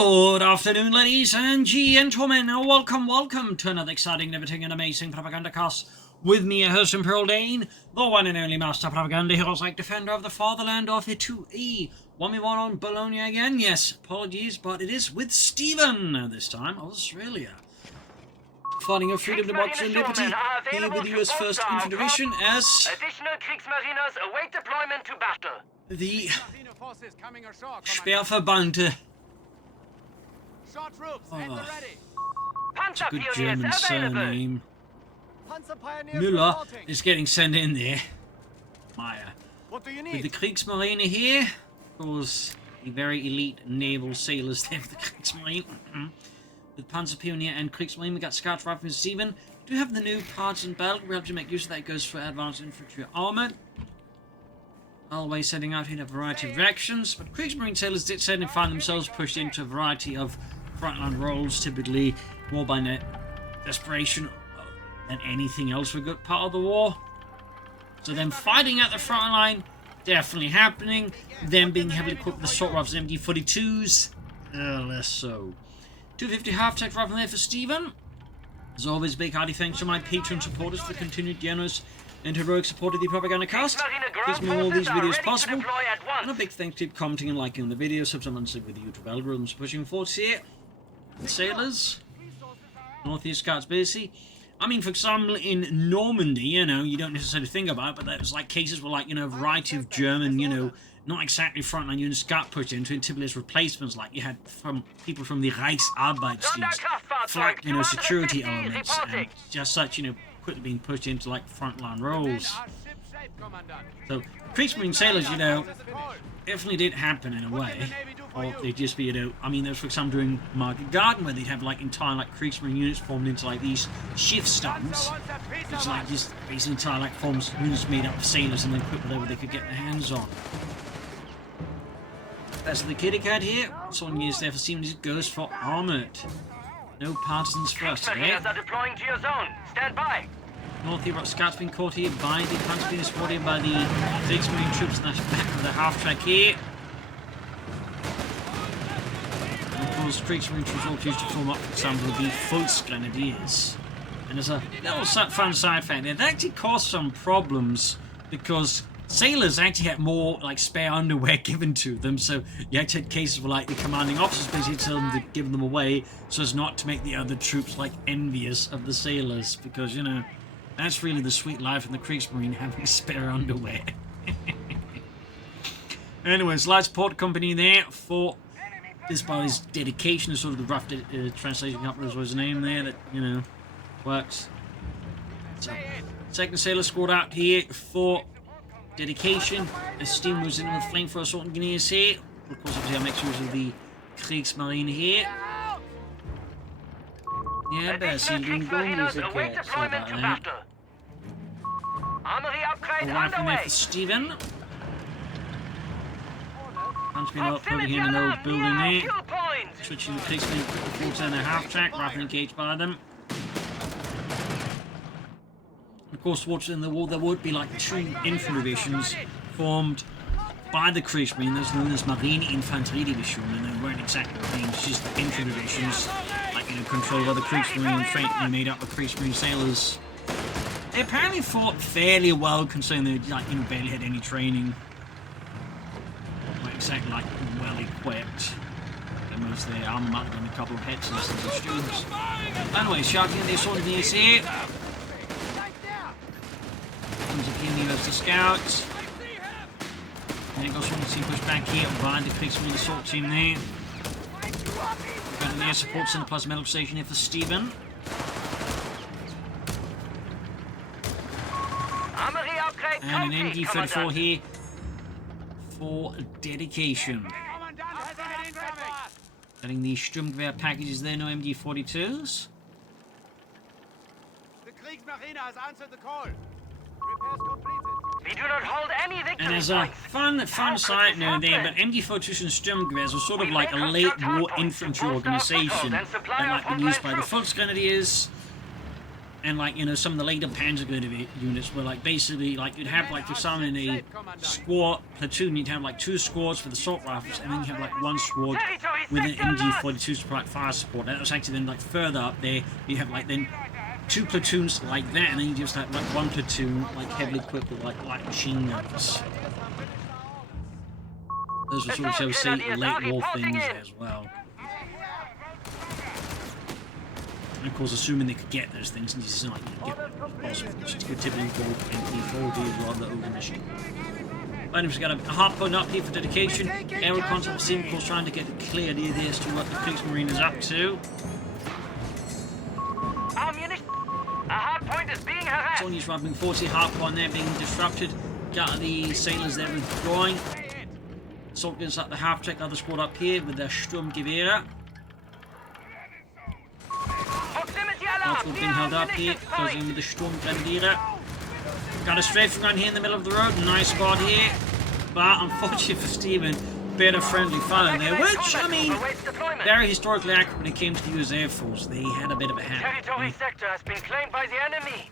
Good afternoon, ladies and gentlemen. Welcome to another exciting, riveting, and amazing Propagandacast with me, your host, Imperial Dane, the one and only master propaganda heroes like defender of the fatherland of it 2E. 1v1 on Bologna again. Yes, apologies, but it is with Stephenn this time, Australia. Fighting of freedom, democracy, and liberty here with the US 1st Infantry Division as additional Kriegsmariners await deployment to battle. The Sperrverband. Oh, that's a good German surname. Müller is getting sent in there. Meyer. With the Kriegsmarine here, of course, the very elite naval sailors there for the Kriegsmarine. With Panzerpionier and Kriegsmarine, we got Scout Rifle Stephenn. We do have the new parts and belt. We have to make use of that. It goes for advanced infantry armoured. Always setting out in a variety of directions, but Kriegsmarine sailors did suddenly find themselves pushed into a variety of frontline roles, typically more by desperation than anything else for a good part of the war. So them fighting at the front line, definitely happening. Them being heavily equipped with assault rifles, MD-42s, less so. 250 half-tech rifle there for Stephenn. As always, big hearty thanks to my Patreon supporters for the continued generous and heroic support of the Propagandacast. Gives me all these videos possible. And a big thanks to commenting and liking the videos, sometimes with the YouTube algorithms pushing forwards here. The sailors, Northeast Scouts busy. I mean, for example, in Normandy, you don't necessarily think about it, but there was like cases where, like, a variety of German, not exactly frontline units got pushed into it, typically as replacements, like you had from people from the Reichsarbeitsdienst, flak, security elements, and just such, quickly being pushed into, like, frontline roles. So, Kriegsmarine sailors, definitely did happen in a way. Or they'd just be, I mean, there was, for example, during Market Garden, where they'd have, like, entire, like, Kriegsmarine units formed into, like, these shift stumps. It's like, just basically entire, like, forms units made up of sailors and then equipped whatever they could get their hands on. That's the kitty cat here. Someone used there for Stephenn, just goes for armoured. No partisans first, okay? Are deploying to your zone. Stand by. North here, scouts being caught here by the Panzerpionier, supported by the Kriegsmarine troops. That's back of the half-track here. And of course, Kriegsmarine troops all used to form up, for example, the Volksgrenadiers. And there's a little fun side fact there. That actually caused some problems because sailors actually had more, like, spare underwear given to them, so you actually had cases where, like, the commanding officers basically told them to give them away so as not to make the other troops, like, envious of the sailors, because, that's really the sweet life in the Kriegsmarine, having spare underwear. Anyways, light support company there for this by his dedication, is sort of the rough translation up as his name there, that, works. So, second sailor squad out here for dedication. As Stephenn moves in with flamethrower assault engineers here. Of course, obviously, I'll make use of the Kriegsmarine here. Yeah, better see doing goal music here. Sorry about that. Alright from there for Stephenn. Punch me up, putting him in the old building there. Switching the Kriegsmarine quickly forwards down their half-track, rapidly engaged by them. Of course, watching the war, there would be like two infantry divisions formed by the Kriegsmarine, that's known as Marine Infantry Division, and they weren't exactly named, just the infantry divisions, like, controlled by the Kriegsmarine and frankly made up of Kriegsmarine sailors. They apparently fought fairly well, considering they, like, barely had any training. Not exactly, like, well equipped. Most of their armor might have been a couple of heads and students. Anyway, shouting at the assault engineers here. As the scouts. And then goes from the team push back here behind the Kriegsmarine assault team there. Got an air support center plus medical station here for Stephenn. And an MD-34 here for dedication. Getting the Sturmgewehr packages there, no MD-42s. The Kriegsmarine has answered the call. We do not hold any victory. And as a fun side note there, but MD-42s and Sturmgewehrs were sort of like a late war infantry organization that might be used by the Volksgrenadiers And like, you know, some of the later Panzergrenadier units were like basically like you'd have like for some in a squad platoon you'd have like 2 squads for the assault rifles, and then you have like 1 squad with an MG42 to provide fire support. That was actually then like further up there you have like then 2 platoons like that, and then you just have like 1 platoon like heavily equipped with like light machine guns. Those were sort of, shall we say, late war things as well. And of course, assuming they could get those things, and it's not like you can get them as possible. It's just a typical MP40 rather older machine. But we've got a hard point up here for dedication. Aero concept team, of course, trying to get a clear idea as to what the Kriegsmarine is up to. A hard point is being harassed. Sony's rubbing 40, hard point there being disrupted. Got the sailors there withdrawing. Assault guns up the half track, other squad up here with their Sturmgewehre. Also being held up here, closing in with the Sturmgrenadiere. Got a strafing run here in the middle of the road, nice spot here. But unfortunately for Stephenn, bit of friendly fire there, which, I mean, very historically accurate when it came to the US Air Force. They had a bit of a habit. Territory sector has been claimed by the enemy.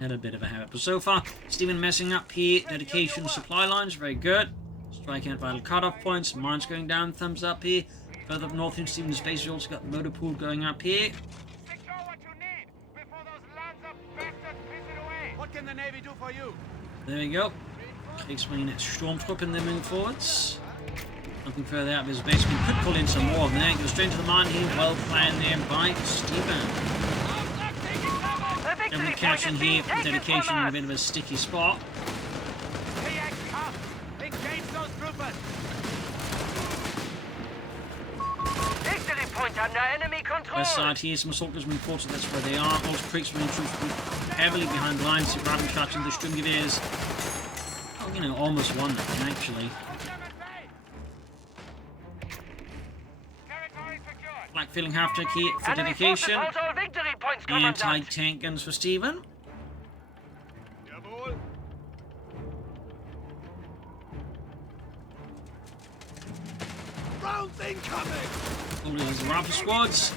Had a bit of a habit. But so far, Stephenn messing up here. Dedication supply lines, very good. Striking out vital cutoff points. Mines going down, thumbs up here. Further up north in Stephenn's base, you also got the motor pool going up here. What can the Navy do for you? There we go. Kriegsmarine Sturmtruppen, they're moving forwards. Nothing further out of his base. We could pull in some more of them there. Go straight to the mine here. Well planned there by Stephenn. Every caption here for dedication in a bit of a sticky spot. Engage those troopers. Victory point under enemy control. West side here, some assault guns moving forward, so that's where they are. Also, Kriegsmarine troops heavily behind the lines. Grabbing shots in the Sturmgewehrs. Oh, you know, almost won that one, actually. Black filling half track here for dedication. Anti-tank guns for Stephenn. Rounds incoming. All these rifle squads.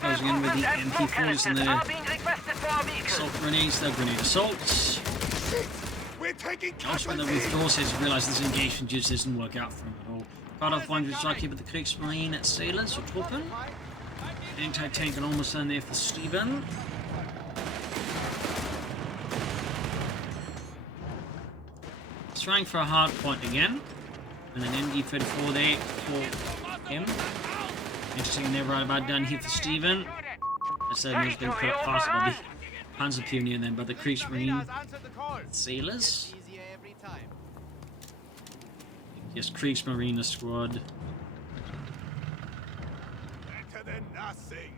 Closing in with the MP4s and the assault grenades, the grenade assaults. We're taking Also, when the withdrawal says realize this engagement just doesn't work out for him at all. Part of one strike here with the Kriegsmarine sailors or Truppen. Anti-tank and almost done there for Stephenn. Trying for a hard point again. And an MG34 there for him. Interesting, they're right about done here for Stephenn. That certainly has been put up faster by the Panzerpionier and then by the Kriegsmarine sailors. Yes, Kriegsmarine squad. Better than nothing.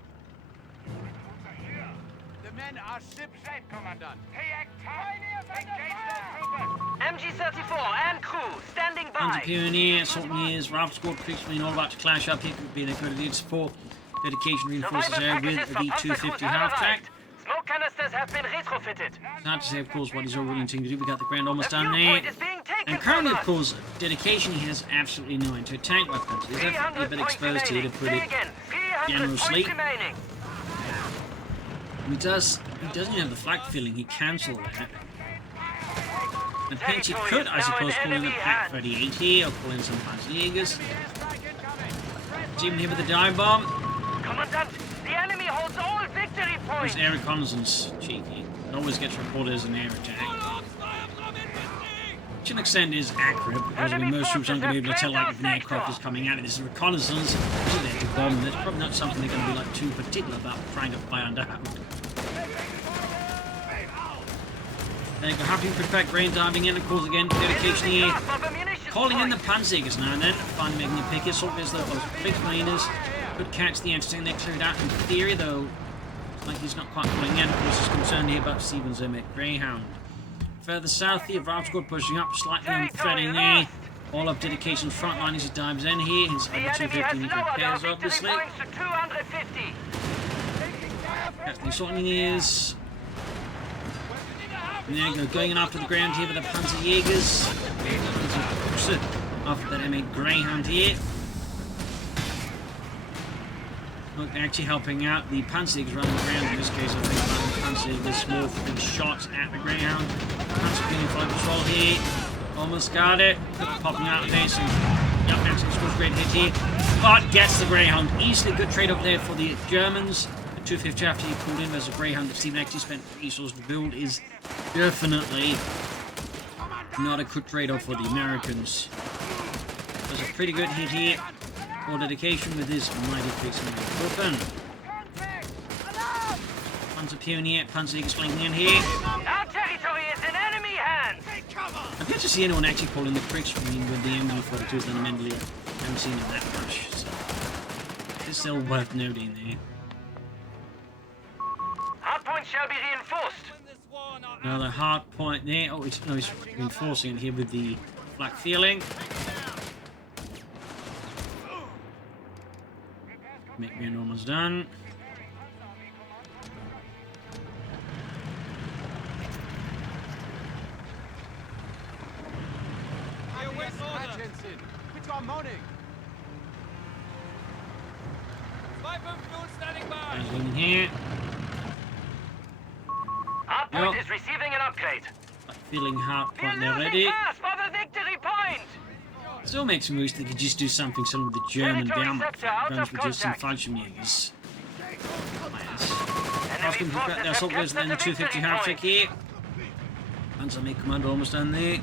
The men are ship shape, Commandant. MG34 and crew standing by. Panzerpionier, Assaultniers, Rifle Squad, Kriegsmarine all about to clash up here. Could be the accredited support. Dedication reinforces there with the V250 half track. Smoke canisters have been retrofitted. Hard to say, of course, what he's all willing to do. We got the ground almost done there. And currently, of course, dedication, he has absolutely no anti-tank weapons. He's definitely a bit exposed here, to put it generously. He doesn't have the flak filling, he cancelled that. And hence he could, I suppose, pull in a Pack 38 here, or pull in some Panzerjägers. Even here with the dive bomb. Commandant, the enemy holds all victory points. This air reconnaissance, cheeky. It always gets reported as an air attack. To an extent is accurate, because I mean, most troops aren't going to be able to tell like if an aircraft is coming out. This is reconnaissance, so they're to bomb. That's probably not something they're going to be like too particular about trying to fly underhand. There you go, having to protect rain diving in, of course, again, dedication here. Calling in the Panzerjägers now and then, finally making a pick. Assault is those Kriegsmariners could catch the entity and they cleared out in theory, though. It's like he's not quite pulling in, of course, he's concerned here about Stephenn's Greyhound. Further south here, Rifle Squad pushing up, slightly on threading there. All of dedication's front line as he dives in here. His over 250 he repairs, obviously. That's the assaulting ears. And there you go, going in after the ground here with the Panzerjägers. After that M8 Greyhound here. Look, they're actually helping out. The Panzer's running around in this case. I think the Panzer with small big shots at the Greyhound. Panzer being in full patrol here. Almost got it. Popping out of there. So, yep, Panzer scores a great hit here. But gets the Greyhound. Easily good trade up there for the Germans. The 250 after he pulled in as a Greyhound that Stephenn actually spent resources to build is definitely not a good trade-off for the Americans. Does a pretty good hit here for dedication with his mighty Kriegsmarine weapon. Panzer Pioneer, Panzer flanking in here. Our territory is in enemy hands! I've yet to see anyone actually pulling the Kriegsmarine with the MD-42 fundamentally. I haven't seen it that much, so it's still worth noting there. Hardpoint shall be reinforced. Another hard point there. Oh, he's reinforcing it here with the flak feeling. McMahon almost done. There's one here. Hardpoint is receiving an upgrade. Feeling hard We're point there losing ready. fast for the victory point! Still makes me wish they could just do something similar with the German Territory Wehrmacht sector out guns of with just some contact. Fallschirmjägers. Enemy Asking for their assault goes then the 250 half trick here. Panzer Main Commando almost done there.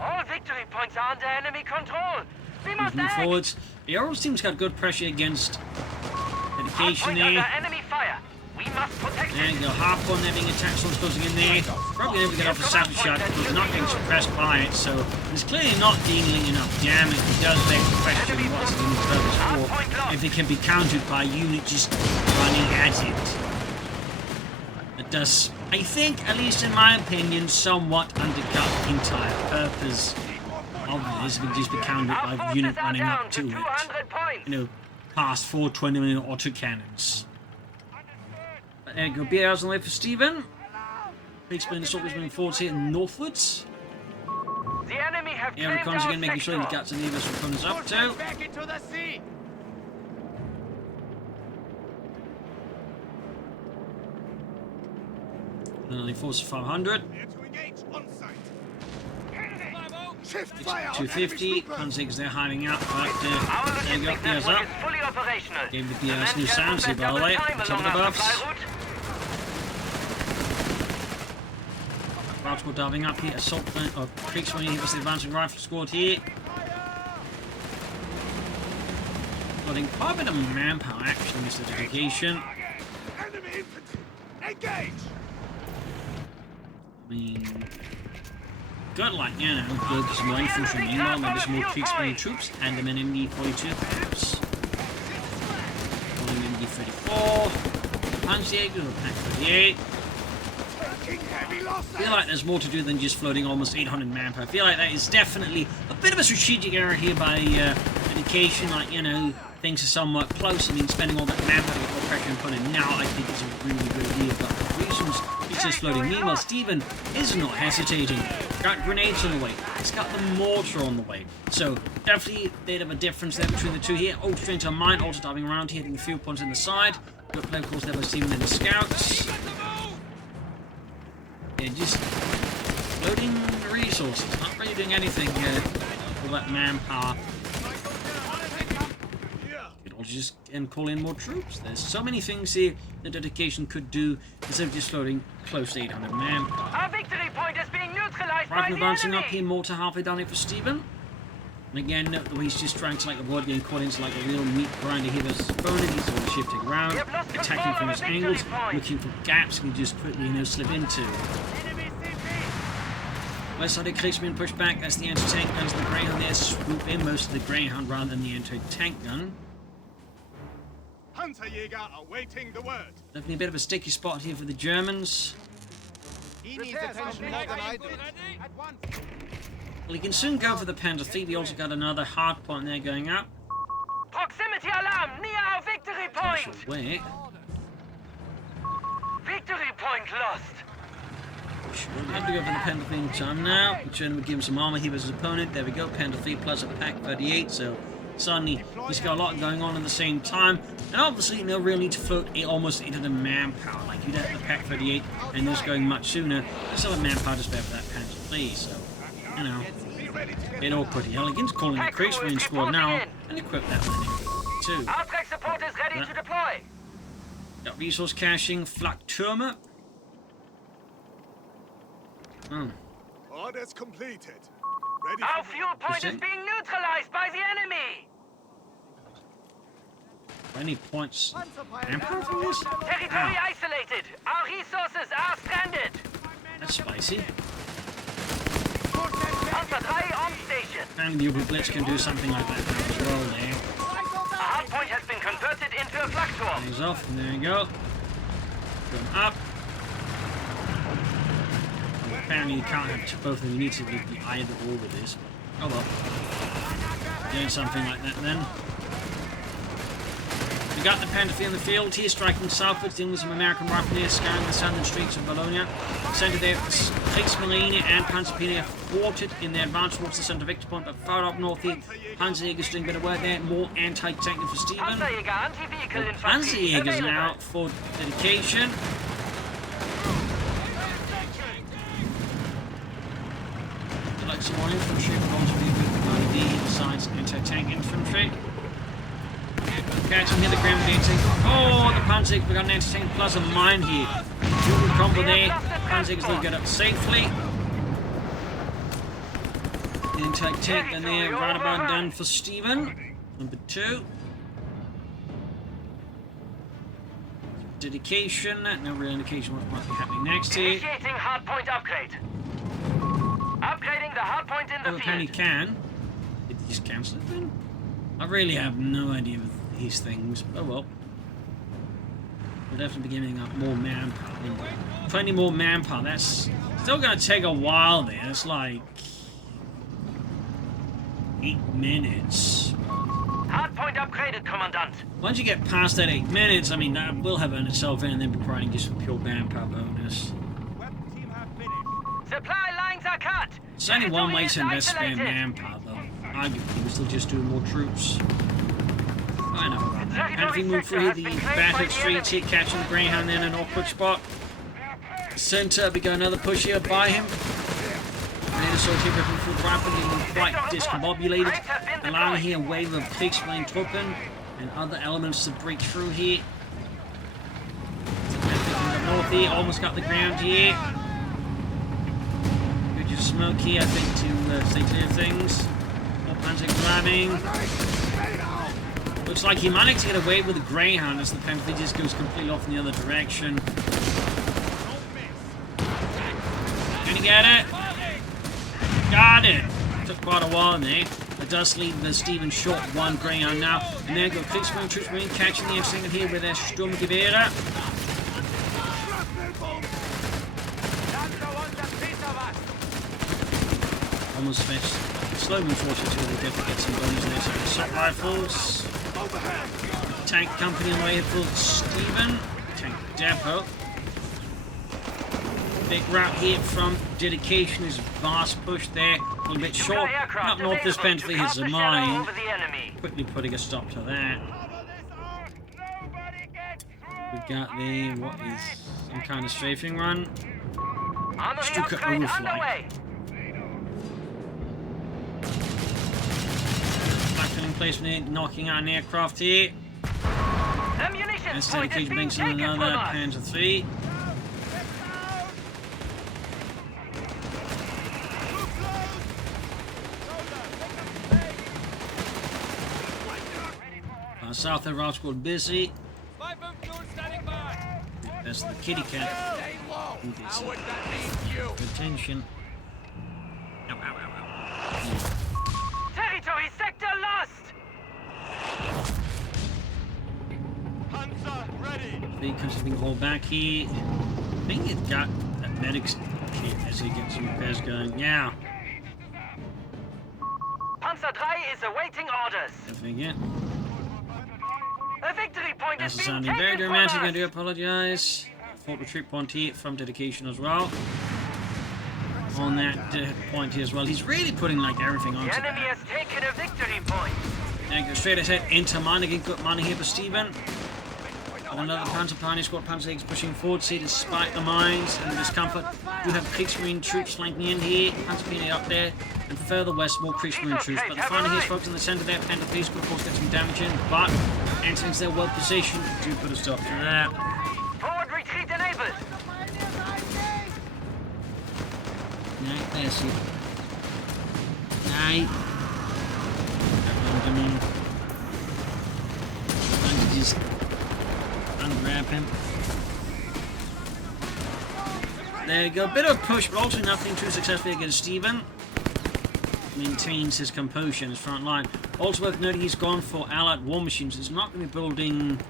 All victory points are under enemy control. We must Moving act. forwards. The Arrows team's got good pressure against dedication Hardpoint under there. enemy fire. We must protect There it. you go, half one having attack swords closing in there. Probably able to get off a sapper shot because they're not getting suppressed by it, so it's clearly not dealing enough damage. It does beg the question what's the purpose for if they can be countered by a unit just running at it. It does, I think, at least in my opinion, somewhat undercut the entire purpose of this if it just be countered by Our a unit forces are running down up to it. 200 points. You know, past 4 20-minute autocannons. But there you go, BR's on the way for Stephenn. Kriegsmarine assault is moving forwards here northwards. The enemy have Air claimed recons our again, making sure he sector. gets the levers from coming up too. Back into the sea! Only force 500. Clear to engage on site. Shift fire! 250. Panzer's there hiding out, but Our there you go, logistics BR's network up. is fully operational. Gave the The BR's new men can sounds here, move by the their way. double time Top of the along our buffs. supply route. Crowd squad diving up here. Assault or Kriegsmarine here was the advancing rifle squad here. Loading quite a bit of manpower actually, Mr. Dedication. Enemy infantry! Engage! I mean, got like, you know, good some more infantry meanwhile, maybe some more Kriegsmarine troops, and an MD-42 perhaps. Calling MD-34, Panzerjäger, Pack 38. Taking heavy I losses! feel like there's more to do than just floating almost 800 manpower. I feel like that is definitely a bit of a strategic error here by dedication, like, you know, things are somewhat close. I mean, spending all that manpower to get more pressure and put in now, I think is a really good idea, but for reasons it's just floating. Meanwhile, Stephenn is not hesitating. Got grenades on the way. It's got the mortar on the way. So, definitely a bit of a difference there between the two here. Ultra straight to mine, also diving around here, hitting the field points in the side. Got play, of course, there by Stephenn and the scouts. Yeah, just loading resources, not really doing anything for that manpower. Could also just call in more troops. There's so many things here that dedication could do instead of just loading close to 800 man. Our victory point is being neutralized by Rifle the advancing enemy. up here, mortar halfway down here for Stephenn. And again, note the way he's just trying to like avoid getting caught into like a real meat grinder here versus opponent. He's always shifting around, We have lost attacking control from of his a victory angles, point. looking for gaps he can just quickly, you know, slip into. Enemy CP! West side of Kriegsmarine push back, that's the anti-tank guns, the Greyhound there, swoop in most of the Greyhound rather than the anti-tank gun. Panzerjäger awaiting the word. Definitely a bit of a sticky spot here for the Germans. He needs attention more than I did. At once. Well, he can soon go for the Panther 3. We also got another hard point there going up. Proximity alarm near our victory point. Where? Victory point lost. Sure, we have to go for the penalty time now. Return would give him some armor here with his opponent. There we go, penalty plus a pack 38. So suddenly he's got a lot going on at the same time. And obviously no real need to float almost into the manpower. Like you'd have the pack 38 and this going much sooner. Still have manpower to spare for that penalty. So, you know, bit awkward. Elegant calling the Kriegsmarine squad now and equip that one too. Outback support is ready to deploy. Got resource caching, flak Türme. Orders completed. Ready Our for fuel point is being neutralized by the enemy. Any points? Manpower from this? Territory isolated. Our resources are stranded. That's spicy. Panzer 3 on station. And the Uber Blitz can do something like that now as well there. A hard point has been converted into a flak swarm. He's off, and there you go. Going up. Apparently you can't have both of them. You need to be either or with this. Oh well. Doing something like that then. We got the Panther in the field here, striking southwards, dealing with some American rifleers, scanning the southern streets of Bologna. Center there, Kriegsmarine and Panzerpine are thwarted in their advance towards the center victory point, but far up north here, Panzerjäger's doing a bit of work there, more anti-tank for Stephenn. Panzerjäger's now for dedication. I'd like some more infantry, but also be a good besides anti-tank infantry. Catching here the ground dancing. Oh, the Panzer we got an anti-tank plus a mine here. Dual combo there. Panzer's will get up safely. Anti-tank and there, right about done for Stephenn. Number 2. Dedication. No real indication what might be happening next here. Initiating hardpoint upgrade. Upgrading the hardpoint in the field. Apparently can. Did he just cancel it then? I really have no idea with these things. Oh well. We'll definitely be giving up more manpower. 20 more manpower. That's still going to take a while there. It's like 8 minutes. Hardpoint upgraded, Commandant. Once you get past that 8 minutes, I mean, that will have earned itself in and then be providing just a pure manpower bonus. Supply lines are cut. It's only one way to invest spare manpower, though. Arguably, we're still just doing more troops. I know about that. And if we move through the battered streets here, catching the Greyhound in an awkward spot. Center, we got another push here by him. And so here ripping through rapidly, quite discombobulated, allowing here a wave of Kriegsmarine Truppen and other elements to break through here. From the north here, almost got the ground here. Good just smoke here, I think, to stay clear of things. More Panzer grabbing. Looks like he managed to get away with the Greyhound as the Panther just goes completely off in the other direction. Can you get it? Got it! Took quite a while there. It does leave the Stephenn short one Greyhound now. And there go Kriegsmarine troops catching the incident here with their Sturmgewehre. Almost fetched. Slow move forces until they definitely get some bonuses there. So assault rifles. Tank company on the way here for Stephenn. Tank depot. Big route here from dedication is vast push there. A little bit short. Up north this Panther hits a mine. Quickly putting a stop to that. We got there, what is some kind of strafing run. Stuka overflight. Backfilling placement here, knocking out an aircraft here. And dedication brings in another Panzer 3. South of route called busy. That's the kitty cat. Good tension. Ow, ow, ow, ow. Territory sector lost. Panzer ready. Vehicles have been hauled back here. I think it got that medic's kit as he gets some repairs going. Yeah. Panzer 3 is awaiting orders. Definitely get. A victory point That's is being sounding very taken dramatic. from I us. do apologize. Fort retreat point here from dedication as well. on that point here as well. He's really putting like everything onto The enemy that. has taken a victory point. There go straight ahead into mine again. Good money here for Stephenn. Another Panzer Pioneer Squad Panzer pushing forward. See, despite the mines and the discomfort, we have Kriegsmarine troops flanking in here. Panzer Pioneer up there. And further west, more Kriegsmarine troops. But the final here's folks in the centre there. Panda Police could of course get some damage in. But Anton's there well positioned to put a stop to that. Forward retreat enabled. Right, there's you. Right. Come on. Just ungrab him. There you go. Bit of push, but also nothing too successfully against Stephenn. Maintains his composure in his front line. Also worth noting, he's gone for Allied war machines. He's not going to be building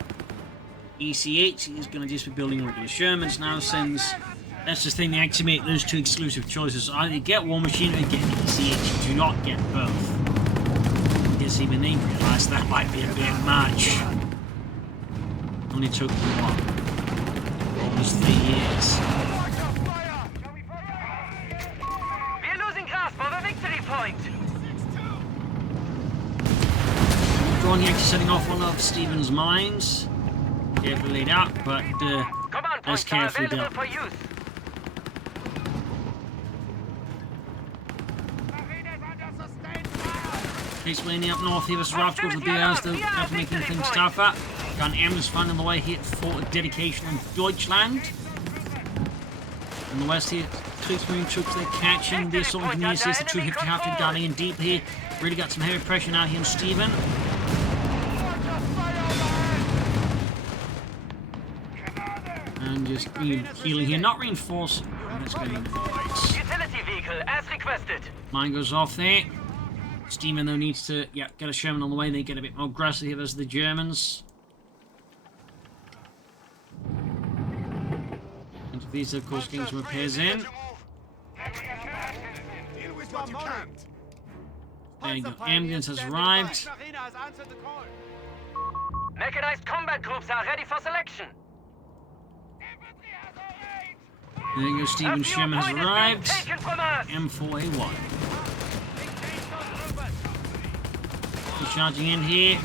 EC8. He's going to just be building regular Shermans now, since that's the thing. They actually make those two exclusive choices. Either you get war machine or you get EC8. You do not get both. I guess even they realised that might be a bit much. Only took what? Almost 3 years. We're losing grasp of a victory point. Drawn here, actually setting off one of Stephenn's mines. Carefully laid out, but Command less points are carefully available done. for use. Kriegsmarine up north here was rough towards the BRs, though after making things tougher. Gun M is finding the way here for dedication in Deutschland. In the west here, Kriegsmarine troops, they're catching the assault engineers. Here's the 250 Hafted gunning in deep here. Really got some heavy pressure now here on Stephenn. And just healing here, not reinforcing. Let's go in. Utility vehicle as requested. Mine goes off there. Stephenn though needs to, get a Sherman on the way. They get a bit more aggressive here as the Germans. And these of course getting some repairs in. There you go, ambulance has arrived. Mechanized combat groups are ready for selection. There you go, Stephenn Sherman has arrived. Taken from us. M4A1. He's charging in here.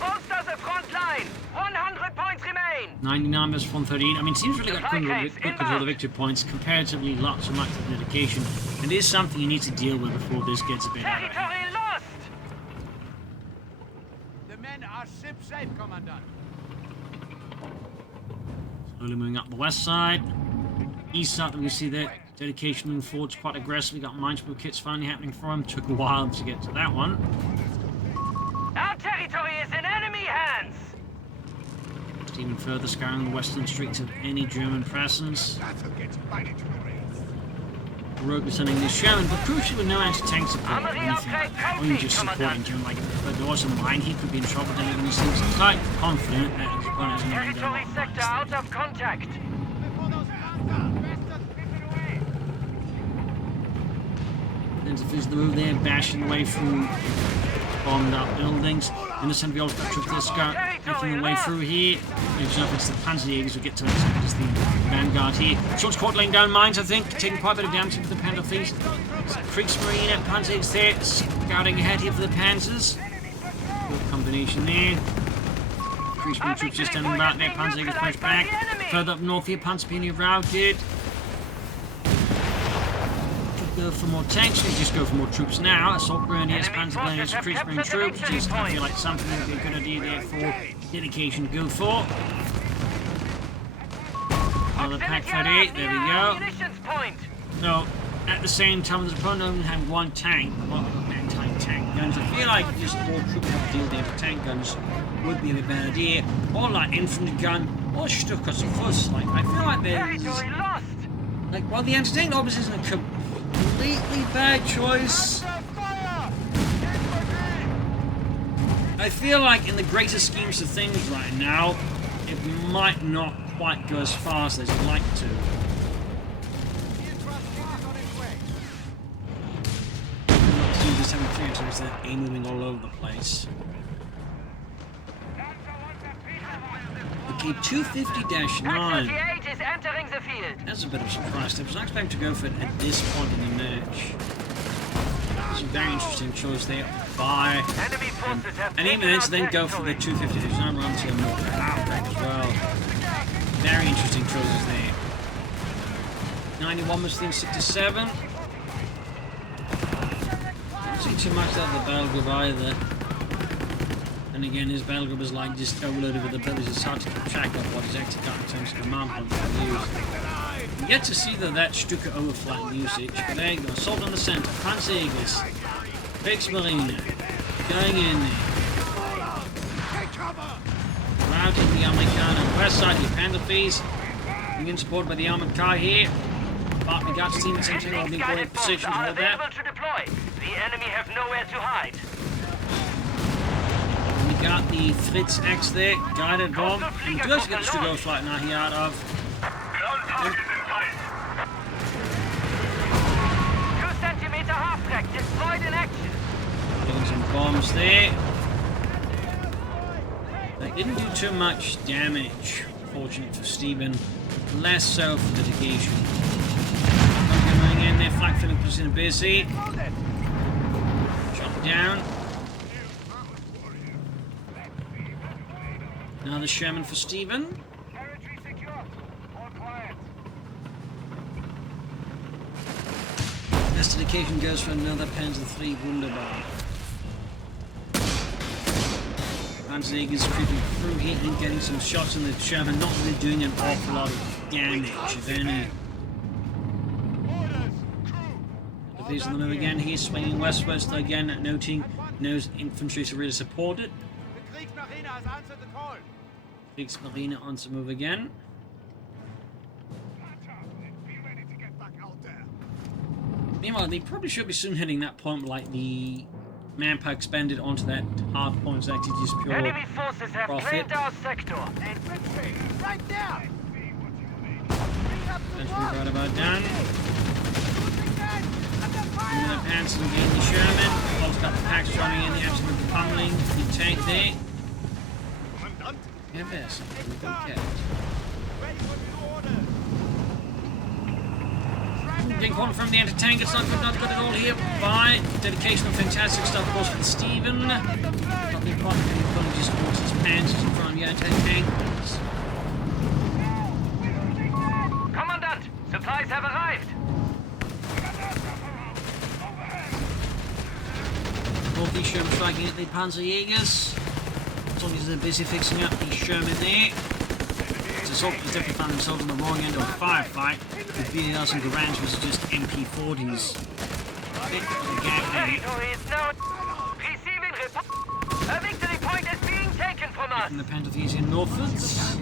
Bolster the front line. 100 points remain. 99 versus 138. I mean, seems really got good control of the victory points. Comparatively, lots of active dedication. And it is something you need to deal with before this gets a bit out of hand. Territory lost. The men are ship safe, Commandant. Slowly moving up the west side. East side, we see that dedication moving forward quite aggressive. We got minesweeper kits finally happening for him. Took a while to get to that one. Our territory is in enemy hands. Even further scouring the western streets of any German presence. Rogue is sending this Sherman, but crucially with no anti-tank support or anything like that. Only just supporting German, like if there was a mine, he could be in trouble delivering these things. I'm quite confident that his opponent isn't going to Territory sector out of contact. There's the move there, bashing away through bombed up buildings. In the centre, we also got troops scout making their way through here. Reaching up into the Panzerjägers, we'll get to it as the vanguard here. Short's caught laying down mines, I think, taking quite a bit of damage for the Panda Fleet. Kriegsmarine and Panzerjägers there, scouting ahead here for the Panzers. Good combination there. Kriegsmarine troops just standing back there, Panzerjägers push back. Further up north here, Panzer Pioneer routed. Go for more tanks, we just go for more troops now. Assault grenadiers, Panzer Grenadiers, Kriegsmarine troops. Just I feel like something would be a good idea there for dedication to go for. Another Pack 38, there we go. So, at the same time, the opponent only had one tank, well, anti-tank guns. I feel like just more troops have to deal there for tank guns would be a bad idea. Or like infantry gun, or Stukas or Fuss. Like, I feel like there's... Like, while the anti-tank obviously isn't a completely bad choice, I feel like in the greater schemes of things right now, it might not quite go as fast as you'd like to. Just having 3 attempts that A moving all over the place. DAK 250-9. 38 is entering the field. That's a bit of a surprise. I was not expecting to go for it at this point in the match. It's a very interesting choice there by Enemy forces have and even taken then our go for the 250-9 run to a more outback as well. Very interesting choices there. 91 Mustang 67. Don't see too much out of the battle group either. And again, his battle group is like just overloaded with abilities. It's hard to keep track of what is actually got in terms of command points to use. Yet to see that Stuka overflight usage. But there you go. Assault on the center. Panzerjägers. Kriegsmarine. Going in there. Routing the Amerikaner. West side here. Panzerfies. Being supported by the armored car here. Partly Guards team attempting all the important positions for that. To deploy. The enemy have nowhere to hide. We got the Fritz X there, guided bomb. We do actually get the Stuka flight now here out of. 2 centimeter half-track destroyed in action. Getting some bombs there. They didn't do too much damage, fortunate for Stephenn. Less so for the dedication. Going in there, flag filling position busy. Shot down. Another Sherman for Stephenn. This dedication goes for another Panzer III Wunderbar. Panzerjägers creeping through here and getting some shots in the Sherman, not really doing an awful lot of damage, if any. The piece on the move again, he's swinging westwards, though again, noting no infantry to really support it. Kriegsmarine on to move again. Meanwhile, they probably should be soon hitting that point like the manpower expended onto that hard point is actually just pure Enemy forces have profit. claimed our sector. Right there! That's right about done. Another Panzer again, the Sherman. Also got the packs running in, the absolute pummeling. The tank there. Yeah, there's Big one from the anti-tank. It's not good at all here. By dedication of fantastic stuff, of course, for Stephenn. Got the problem just supports his panzers in front of the anti-tank. Commandant, supplies have arrived. Both these Sherman striking at the Panzerjägers. As long as they're busy fixing up the Sherman there. It's assault has definitely found themselves on the wrong end of a firefight. With BARs and Garans was just MP40s. Territory is now receiving report. A victory point is being taken from us. And the Panthers northwards.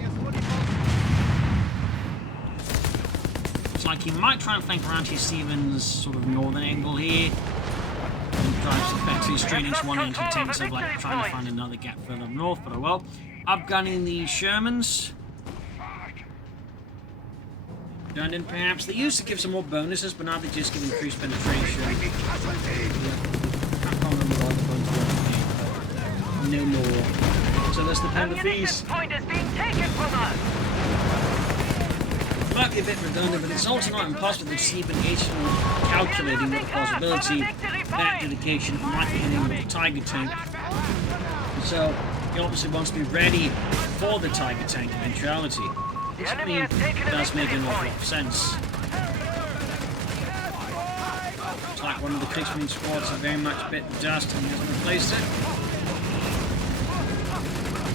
Looks like he might try and flank around here Stephenn's sort of northern angle here. And drives effectively straight into one end of the tank, so like trying to find another gap further up north, but oh well. Upgunning the Shermans. Gunned in perhaps. They used to give some more bonuses, but now they just give increased penetration. I can't remember what the points were. No more. So that's the penalties. Point is being taken from us. Might be a bit redundant, but it's also not impossible to see Benation calculating the possibility that dedication might be hitting with the Tiger tank. And so he obviously wants to be ready for the Tiger tank eventuality. Which I mean, does make an awful lot of sense. It's like one of the Kriegsmarine squads have very much bit the dust and he hasn't replaced it.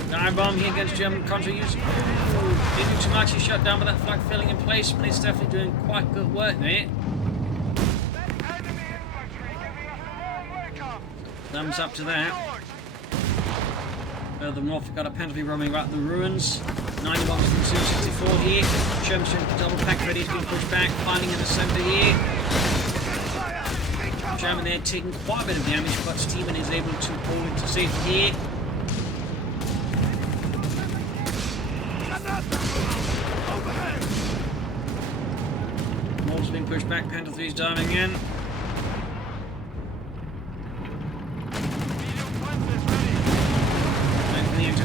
Dive bomb here against German contra use. Didn't do too much, he's shut down with that flag filling in place, but he's definitely doing quite good work there. Thumbs up to that. Further north, we've got a penalty roaming about the ruins. 91 from 264 here. Sherman double pack ready to be pushed back, finding in the centre here. German there taking quite a bit of damage, but Stephenn is able to pull into safety here. More's being pushed back, Panther 3's diving in.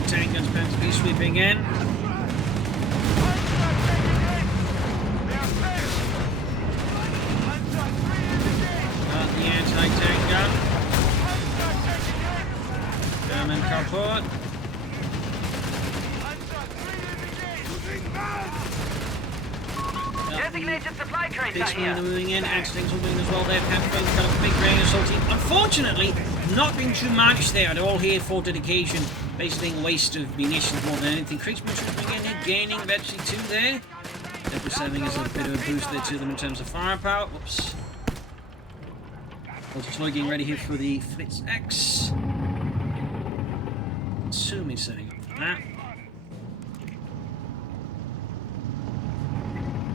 Tank guns, Panther 3 sweeping in. output. Designated supply crates are Kriegsmarine are here. moving in, Anti-tanks are moving as well. They've got a big rain assault team. Unfortunately, not being too much there. They're all here for dedication. Basically being a waste of munitions more than anything. Kriegsmarine are moving in here, gaining eventually 2 there. They're serving as a bit of a boost there to them in terms of firepower. Whoops. Also getting ready here for the Flitz X. Assume he's setting up for that.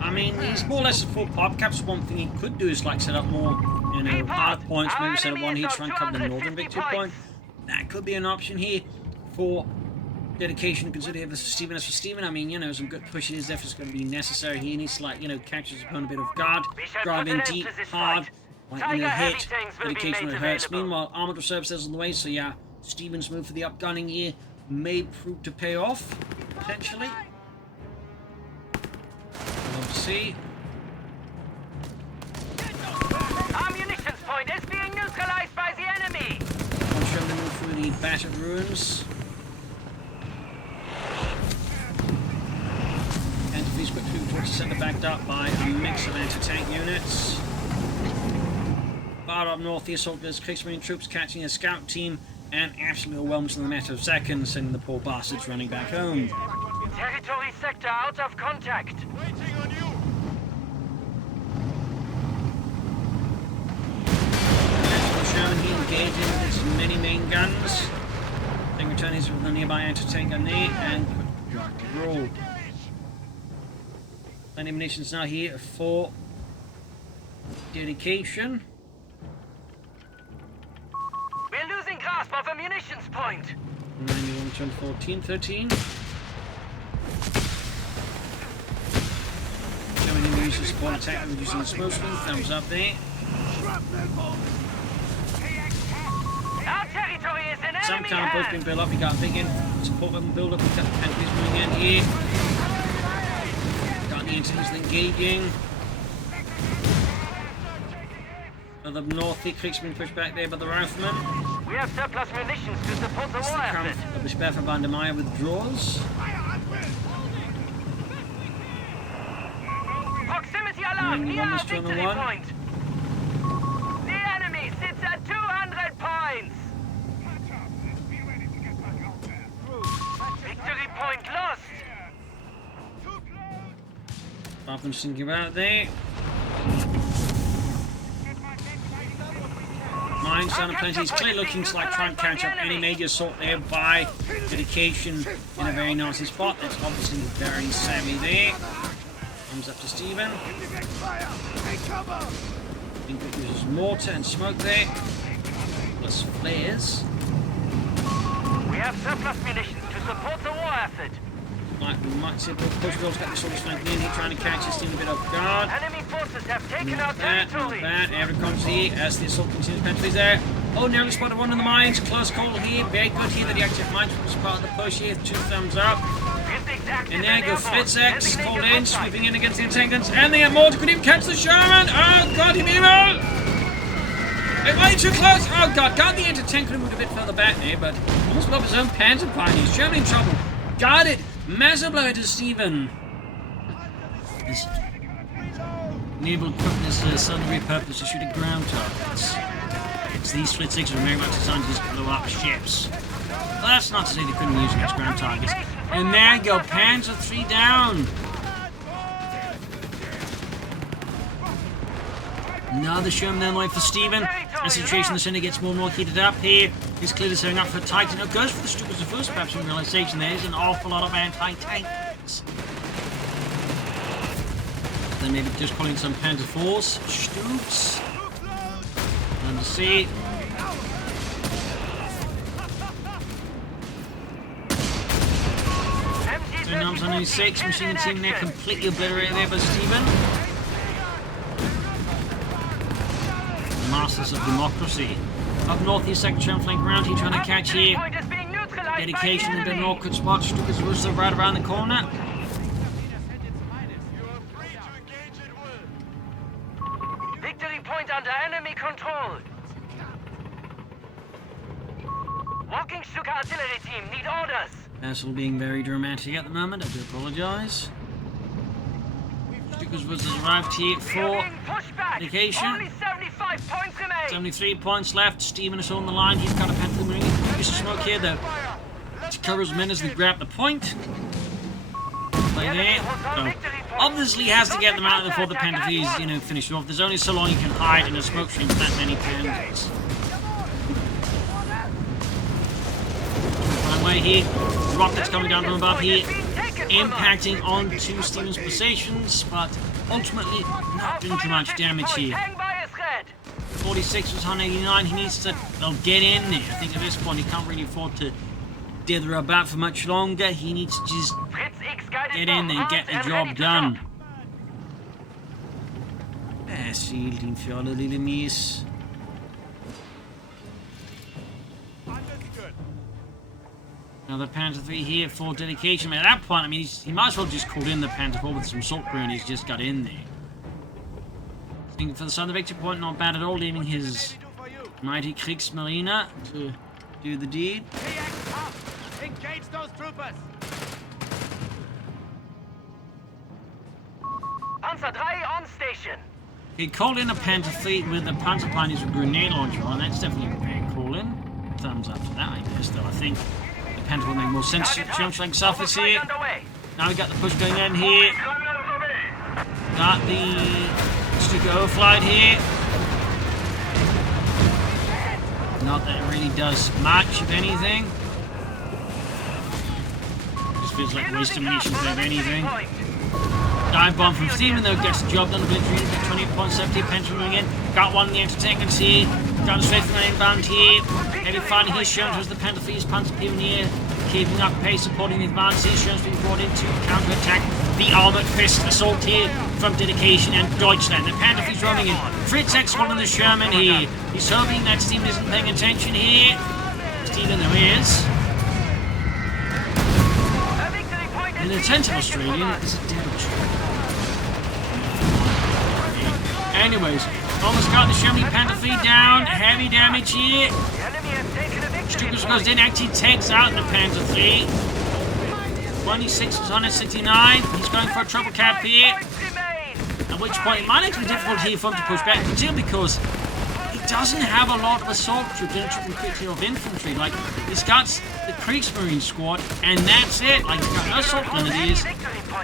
I mean, he's more or less a full pop caps. One thing he could do is like set up more, you know, hard points. Maybe set up one here to try and cover the northern victory point. That could be an option here for dedication. Consider here for Stephenn. As for Stephenn, I mean, you know, some good pushes. If it's going to be necessary, he needs to, like, you know, catch his opponent a bit off guard, drive in deep, hard, like, you know, hit. Dedication when it hurts. Meanwhile, armored reserve says on the way. So yeah, Stephenn's move for the upgunning here may prove to pay off potentially. We'll see. Our munitions point is being neutralized by the enemy. I'll show them through the battered ruins. Antifreeze quickly towards the centre, backed up by a mix of anti-tank units. Far up north, the assault does Kriegsmarine troops catching a scout team and absolutely overwhelms in a matter of seconds, sending the poor bastards running back home. Territory sector out of contact. Waiting on you. Shown here engaging with its many main guns. Then returning with the nearby anti-tank gun there and drag and roll. Plenty of munitions now here for dedication. We're losing grasp of a munitions point. 91, 14, 13. Showing him use the support attack, reducing the smoke screen. Thumbs up there. Our territory is in Some enemy kind of post being hands. built up. You got a big support weapon build up. We've got the countries moving in here. Got the incidents engaging. Further north, the Kriegsmarine pushed back there by the riflemen. We have surplus munitions to support the war effort. The Propagandacaster withdraws. Proximity alarm near our victory 1. point. The enemy sits at 200 points. Victory point lost. Riflemen thinking about there. Mines down in plenty. He's clearly looking to like try and catch up any major assault there by dedication in a very nasty spot. That's obviously very savvy there. Comes up to Stephenn. Think it uses mortar and smoke there. Plus flares. We have surplus munitions to support the war effort. Like we might see, but Portugal's got the sort of flanking in here, trying to catch his team a bit off guard. Enemy forces have taken our Not bad, not territory. bad. Every comes here as the assault continues. Penetrates there. Oh, nearly spotted one in the mines. Close call here. Very good here that the active mines was part of the push here. 2 thumbs up. And there go Flitz X, called in, sweeping in against the entanglements. And they have more. Couldn't even catch the Sherman. Oh, God, him evil. They're way too close. Oh, God. Got the anti-tank. Could have moved a bit further back there, but almost blew up his own panzer pioneers. Germany in trouble. Got it. Massive blow to Stephenn. This naval equipment is suddenly repurposed to shoot at ground targets. It's these Flitz X are very much designed to just blow up ships. Well, that's not to say they couldn't use against ground targets. And there you go, Panzer 3 down. Another Sherman then wait for Stephenn. The situation in the centre gets more and more heated up here. He's clearly setting up for a Titan. It goes for the Stukas the first, perhaps in realization there's an awful lot of anti-tanks. Then maybe just calling some Panzer 4s. Stoops. Under sea. Arms 196, machine gun team there completely obliterated there by Stephenn. Masters of democracy. Up north, the second tram flank around here, trying to catch here. Dedication into an awkward spot. Stukas was right around the corner. Victory point under enemy control. Walking Stuka artillery team need orders. Vessel being very dramatic at the moment. I do apologise. Stuka's was arrived here for dedication. Only 75 points remain. 73 points left. Stephenn is on the line. He's got a Panther Marine. Use of smoke here though. To cover his men as they grab the point. Play there. So, obviously has to get them out before the Panther is, finished off. There's only so long you can hide in a smoke stream with that many Panthers. Way here, rockets coming down from above here, impacting onto Stephenn's positions, but ultimately not doing too much damage here. 46 was 189. He needs to get in there. I think at this point he can't really afford to dither about for much longer. He needs to just get in there and get the job done. Siel für alle lille Mies. Another Panther 3 here for dedication. At that point, I mean, he might as well just called in the Panther 4 with some salt crew and he's just got in there. Thinking for the southern victory point, not bad at all, leaving his mighty Kriegsmarine to do the deed. Engage those troopers. Panzer 3 on station. He called in a Panther fleet with the Panzer Pioneers with grenade launcher on. That's definitely a great call in. Thumbs up to that, I guess, though. I think the Panther will make more sense to jump like surface here. Now we got the push going in here. Got the Stuka overflight here. Not that it really does much of anything. Just feels like waste of munitions of anything. Dive bomb from Stephenn though gets the job done. The military unit got 28.70. Pension going in. Got one in the entertainment here. Down straight from the inbound here. Heavy fighting here shown as the Panther Fleet's Panzer Pioneer keeping up pace, supporting the advance here. Shown being brought in to counterattack the armoured fist assault here from dedication and Deutschland. The Panther Fleet's rolling in. Fritz X holding the Sherman here. He's hoping that Stephenn isn't paying attention here. Stephenn there is. And the 10th Australian is a damage. Anyways, almost got the Sherman Panther Fleet down. Heavy damage here. Stuka goes in, actually takes out the Panther Fleet. 26 was 169. He's going for a triple cap here. At which point it might actually be difficult here for him to push back, particularly because he doesn't have a lot of assault troops and quickly of infantry. Like, he's got the Kriegsmarine squad, and that's it. Like, he's got no assault grenadiers.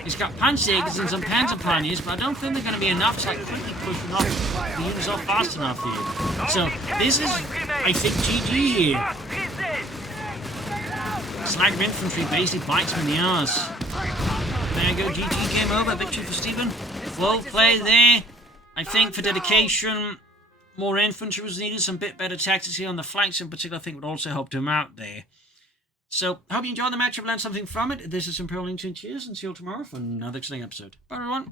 He's got Panzerjägers and some Panzer Pioneers, but I don't think they're going to be enough to like quickly push them off the units off fast enough here. So this is, I think, GG here. Slag of infantry basically bites him in the arse. There you go, GG, game over, victory for Stephenn. Well played there. I think for dedication, more infantry was needed, some bit better tactics here on the flanks in particular, I think would also help him out there. So, hope you enjoyed the match, I've learned something from it. This is Imperial Cheers, and see you all tomorrow for another exciting episode. Bye everyone.